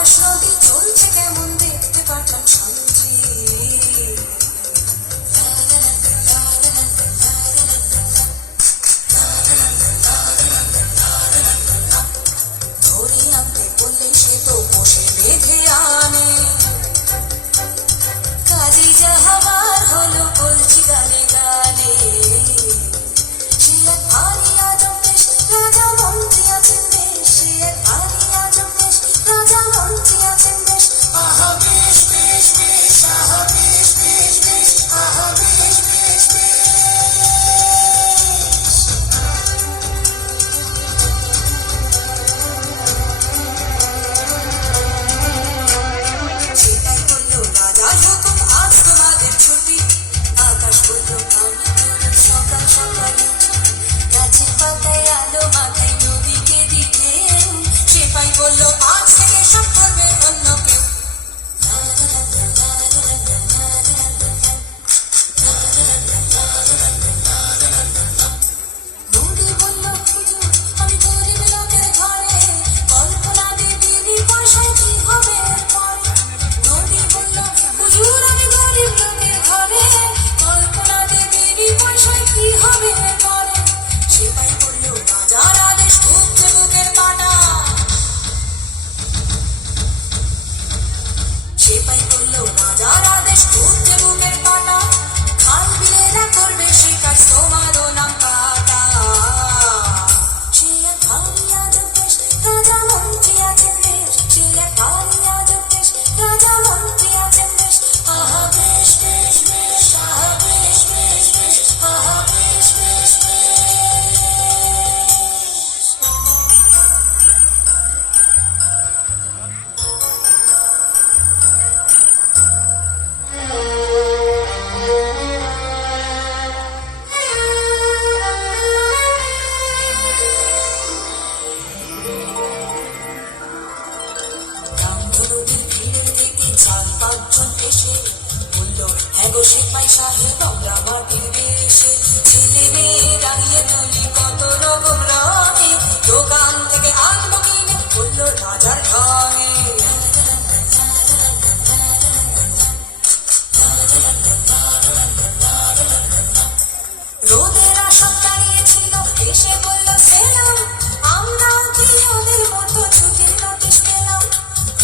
আকাশ নদী চলছে কেমন দেখতে পাঠান স্বামীজি। ধরে আনতে বললে সে তো বসে বেঁধে আনে, কাজী যাহাবার হলো বলছি গানে গানে। সে এক ভারী আজব দেশ, রাজা মন্ত্রী আছেন বেশ, সে এক ভারী আজব দেশ, রাজা মন্ত্রী আছেন বেশ। আহা বেশ বেশ বেশ, আহা বেশ বেশ বেশ, আহা বেশ বেশ বেশ। সেটাই বলল রাজার হুকুম, আজ তোমাদের ছুটি। আকাশ বলল আমি চলি সকাল সকাল উঠি, গাছের পাতায় আলো মাথায় নদীকে দিতে। সেটাই বলল আজ থেকে সব করবে অন্য কেউ। নদী বলল হুজুর আমি গরিব লোকের ঘরে, কল্পনা দেবীর পয়সায় কি হবে এরপরে। নদী বলল হুজুর আমি গরিব লোকের ঘরে, কল্পনা দেবীর পয়সায় কি হবে এরপরে। সেটাই বলল রাজার আদেশ ঘুরছে বুকের কাঁটা। সেটাই বলল রাজার আদেশ ঘুরছে বুকের কাঁটা। খাল বিলেরা করবে সে কাজ, তোমারও নাম কাটা। সে এক ভারী আজব দেশ, রাজা মন্ত্রী আছেন বেশ, সে এক ভারী আজব দেশ, রাজা মন্ত্রী আছেন বেশ। আহা বেশ বেশ বেশ, আহা বেশ বেশ বেশ, আহা বেশ বেশ বেশ। রামধনুদের ভিড়ে দেখে 4-5 জন এসে বলল হ্যাঁ গো সিপাই সাহেব আমরা মাটির দেশে। ছেলে মেয়ে দাঁড়িয়ে তুলি কত রকম রঙে, দোকান থেকে আনলো কিনে বলল রাজার ঘরে। রোদের আশা দাঁড়িয়েছিল, এসে বলল সেলাম, আমরা কি ওদের মতো ছুটির নোটিশ পেলাম।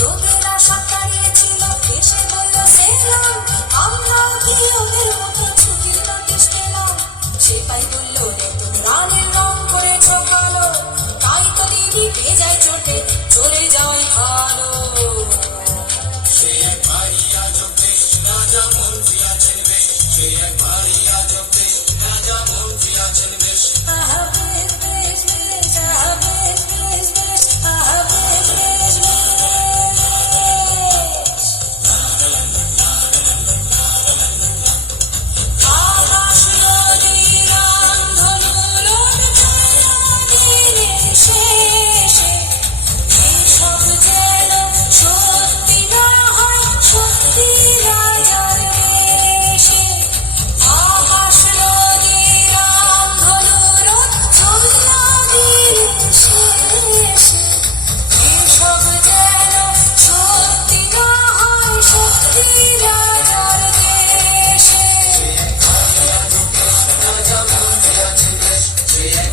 রোদের আশা দাঁড়িয়েছিল, এসে বলল সেলাম, আমরা কি ওদের মতো ছুটির নোটিশ পেলাম। সেপাই বলল রে তুমি রানের রং করেছ কালো, তাই তো দিদি ভেজায় চোটে চলে যাওয়াই ভালো। সে এক ভারী আজব দেশ, রাজা মন্ত্রী আছেন বেশ, সে এক ভারী আজব দেশ, রাজা মন্ত্রী আছেন বেশ। আহা বেশ বেশ বেশ, আহা বেশ বেশ বেশ, আহা বেশ বেশ বেশ। আকাশ নদী রামধনু দিনে শেষে, এসব যেন সত্যি না হয় সত্যি রাজার দেশে। আকাশ নদী রামধনু চলল দিনে শেষে, এসব যেন সত্যি না হয় সত্যি রাজার দেশে। রাজা মন্ত্রী আছেন বেশ, সে এক